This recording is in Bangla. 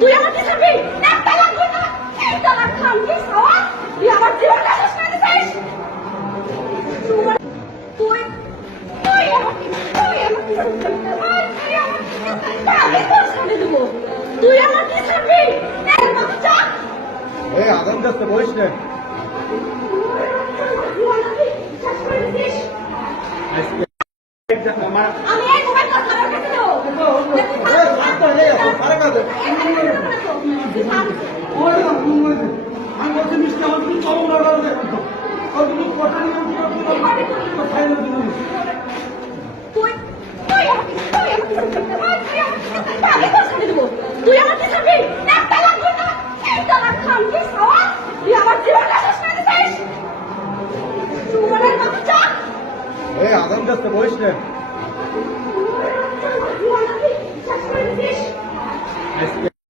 তুই আমার কি ছাড়বি? এক তালাক দুই তালাক তিন তালাক খাম কি সাওয়া তুই আমার জীবনটা শেষ করে দিছিস তুই তুই আমাকে তুই আমাকে আমাকে আগে তোর সাথে দেবো। তুই আমার কি ছাড়বি। এক বাচ্চা। এই আমাকে শেষ করে দিছিস আমার আমি তোর খাবার কাছে দেবো? আমি বলছি মিষ্টি আমার তুমি কম না তুমি কথা তুই আমাকে ছাড়বি এক তালাক দুই তালাক তালাক খাম কি সাওয়া তুই আমার জীবনটা শেষ করে দিছিস সুমনের বাচ্চা এই আগাম যাচ্ছে বলিস না তুই আমাকে শেষ করে দিছিস